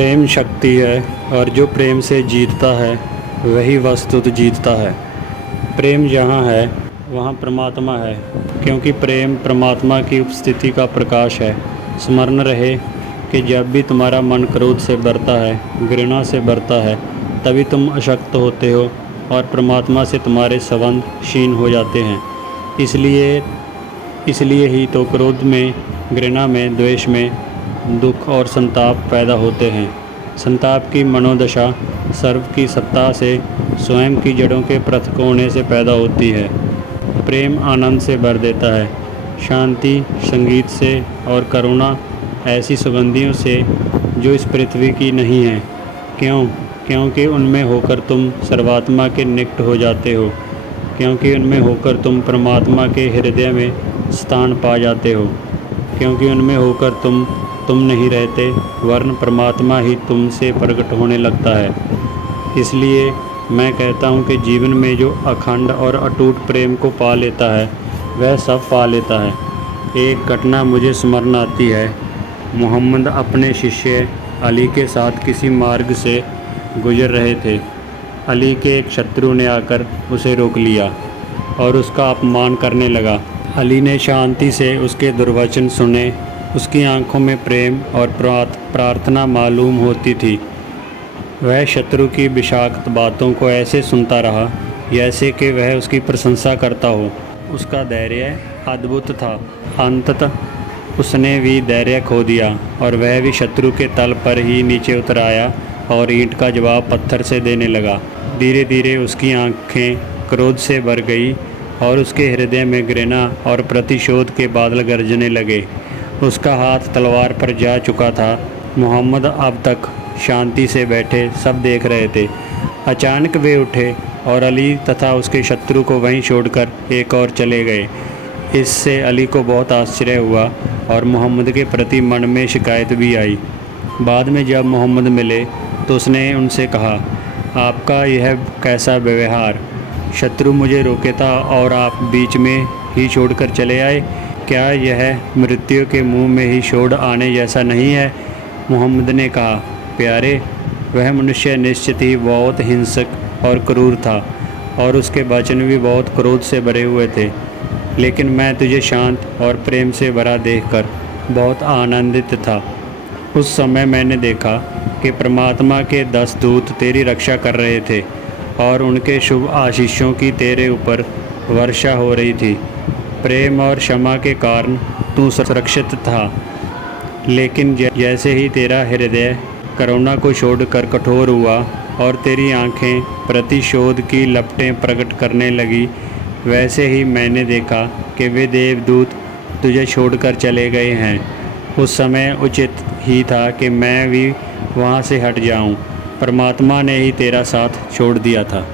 प्रेम शक्ति है और जो प्रेम से जीतता है वही वस्तुतः जीतता है। प्रेम जहाँ है वहाँ परमात्मा है, क्योंकि प्रेम परमात्मा की उपस्थिति का प्रकाश है। स्मरण रहे कि जब भी तुम्हारा मन क्रोध से भरता है, घृणा से भरता है, तभी तुम अशक्त होते हो और परमात्मा से तुम्हारे संबंध क्षीण हो जाते हैं। इसलिए ही तो क्रोध में, घृणा में, द्वेष में दुख और संताप पैदा होते हैं। संताप की मनोदशा सर्व की सत्ता से, स्वयं की जड़ों के पृथक होने से पैदा होती है। प्रेम आनंद से भर देता है, शांति, संगीत से और करुणा ऐसी सुगंधियों से जो इस पृथ्वी की नहीं है। क्योंकि उनमें होकर तुम सर्वात्मा के निकट हो जाते हो, क्योंकि उनमें होकर तुम परमात्मा के हृदय में स्थान पा जाते हो, क्योंकि उनमें होकर तुम नहीं रहते, वरन परमात्मा ही तुमसे प्रकट होने लगता है। इसलिए मैं कहता हूँ कि जीवन में जो अखंड और अटूट प्रेम को पा लेता है वह सब पा लेता है। एक घटना मुझे स्मरण आती है। मोहम्मद अपने शिष्य अली के साथ किसी मार्ग से गुजर रहे थे। अली के एक शत्रु ने आकर उसे रोक लिया और उसका अपमान करने लगा। अली ने शांति से उसके दुर्वचन सुने। उसकी आंखों में प्रेम और प्रार्थना मालूम होती थी। वह शत्रु की विषाक्त बातों को ऐसे सुनता रहा जैसे कि वह उसकी प्रशंसा करता हो। उसका धैर्य अद्भुत था। अंततः उसने भी धैर्य खो दिया और वह भी शत्रु के तल पर ही नीचे उतर आया और ईंट का जवाब पत्थर से देने लगा। धीरे धीरे उसकी आंखें क्रोध से भर गई और उसके हृदय में घृणा और प्रतिशोध के बादल गरजने लगे। उसका हाथ तलवार पर जा चुका था। मोहम्मद अब तक शांति से बैठे सब देख रहे थे। अचानक वे उठे और अली तथा उसके शत्रु को वहीं छोड़कर एक और चले गए। इससे अली को बहुत आश्चर्य हुआ और मोहम्मद के प्रति मन में शिकायत भी आई। बाद में जब मोहम्मद मिले तो उसने उनसे कहा, आपका यह कैसा व्यवहार? शत्रु मुझे रोके था और आप बीच में ही छोड़कर चले आए। क्या यह मृत्यु के मुंह में ही छोड़ आने जैसा नहीं है? मोहम्मद ने कहा, प्यारे, वह मनुष्य निश्चित ही बहुत हिंसक और क्रूर था और उसके वचन भी बहुत क्रोध से भरे हुए थे, लेकिन मैं तुझे शांत और प्रेम से भरा देखकर बहुत आनंदित था। उस समय मैंने देखा कि परमात्मा के 10 दूत तेरी रक्षा कर रहे थे और उनके शुभ आशीषों की तेरे ऊपर वर्षा हो रही थी। प्रेम और क्षमा के कारण तू सुरक्षित था, लेकिन जैसे ही तेरा हृदय करुणा को छोड़कर कठोर हुआ और तेरी आंखें प्रतिशोध की लपटें प्रकट करने लगी, वैसे ही मैंने देखा कि वे देवदूत तुझे छोड़कर चले गए हैं। उस समय उचित ही था कि मैं भी वहाँ से हट जाऊँ। परमात्मा ने ही तेरा साथ छोड़ दिया था।